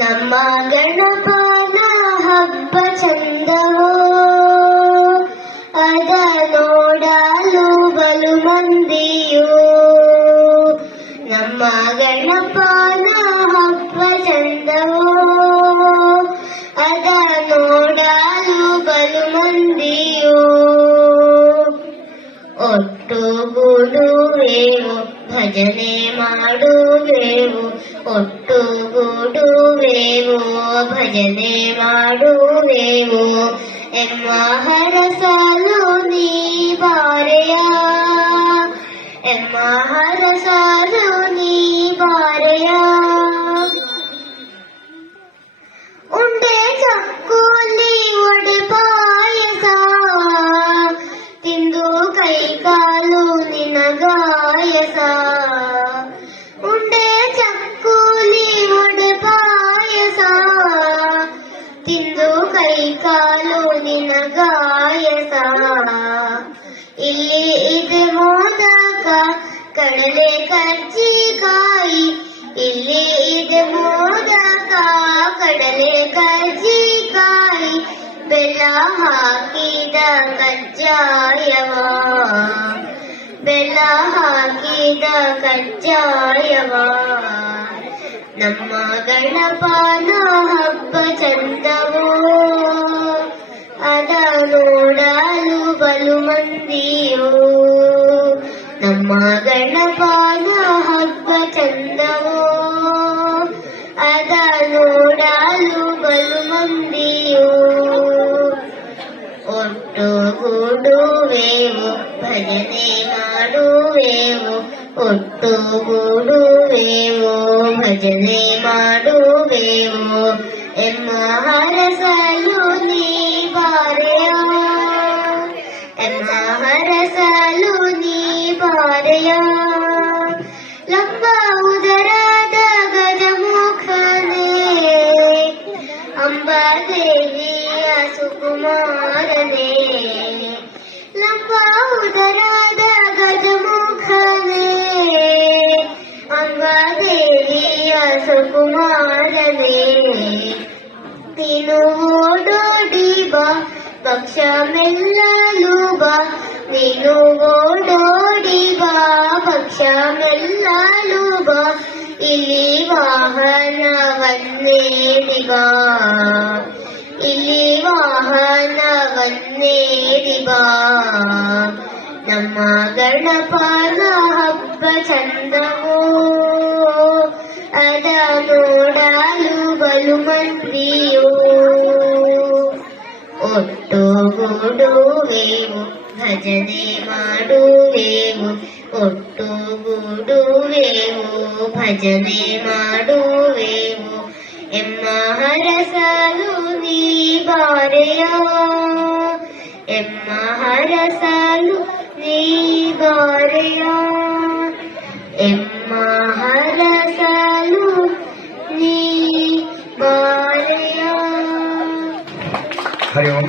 ನಮ್ಮ ಗಣಪನ ಹಬ್ಬ ಚಂದವೋ ಅದ ನೋಡಲು ಬಲು ಮಂದಿಯೋ ನಮ್ಮ ಗಣಪನ ಹಬ್ಬ ಚಂದವೋ ಅದ ನೋಡಲು ಬಲು ಮಂದಿಯೋ ಒಟ್ಟುಗೂಡುವೆವು ಭಜನೆ ಮಾಡುವೆವು ಒಟ್ಟುಗೂಡುವೆವು ಭಜನೆ ಮಾಡುವೆವು ಎಮ್ಮ ಹರಸಲು ನೀ ಬಾರೆಯ ಎಮ್ಮ ಹರಸಲು ನೀ ಕಾಲು ನಿನಗಾಯಸ ಇಲ್ಲಿ ಇದೆ ಮೋದಕ ಕಡಲೆ ಕರ್ಜಿಕಾಯಿ ಇಲ್ಲಿ ಇದೆ ಮೋದಕ ಕಡಲೆ ಕರ್ಜಿಕಾಯಿ ಬೆಲ್ಲ ಹಾಕಿದ ಕಜ್ಜಾಯವ. ಬೆಲ್ಲ ಹಾಕಿದ ಕಜ್ಜಾಯವ. ನಮ್ಮ ಗಣಪನ ಹಬ್ಬ ಚಂದವೋ. ನೋಡಲು ಬಲು ಮಂದಿಯೋ ನಮ್ಮ ಗಣಪನ ಹಬ್ಬ ಚಂದವೋ ಅದ ನೋಡಲು ಬಲು ಮಂದಿಯೋ ಒಟ್ಟುಗೂಡುವೆವು ಭಜನೆ ಮಾಡುವೆವು ಒಟ್ಟುಗೂಡುವೆವು ಭಜನೆ ಮಾಡುವೆವು ಎಮ್ಮ ಹರಸಲು ನೀ ಬಾರೆಯ ಲಂಬ ಉದರದ ಗಜಮುಖನೇ ಅಂಬಾದೇವಿಯ ಸುಕುಮಾರನೇ ಲಂಬ ಉದರದ ಗಜಮುಖನೇ ಅಂಬಾದೇವಿಯ ಸುಕುಮಾರನೇ ನೀನು ಓಡೋಡಿ ಬಾ ಪಕ್ಷ ಮೆಲ್ಲಲು ಬಾ ನೀನು ಓಡೋಡಿ ಬಾ ಪಕ್ಷ ಮೆಲ್ಲಲು ಬಾ ಇಲ್ಲಿ ವಾಹನವನ್ನೇರಿ ಬಾ ಇಲ್ಲಿ ವಾಹನವನ್ನೇರಿ ಬಾ ನಮ್ಮ ಗಣಪನ ಹಬ್ಬ ಚಂದವೋ ಅದ ನೋಡಲು ಬಲು ಮಂದಿಯೋ ಒಟ್ಟುಗೂಡುವೆವು ಭಜನೆ ಮಾಡುವೆವು ಒಟ್ಟುಗೂಡುವೆವು ಭಜನೆ ಮಾಡುವೆವು ಎಮ್ಮ ಹರಸಲು ನೀ ಬಾರೆಯೋ ಎಮ್ಮ ಹರಸಲು ನೀ ಬಾರೆಯೋ ಎಮ್ಮ ಹರಸಲು ನೀ ಬಾರೆಯೋ ಹರಿ ಓಂ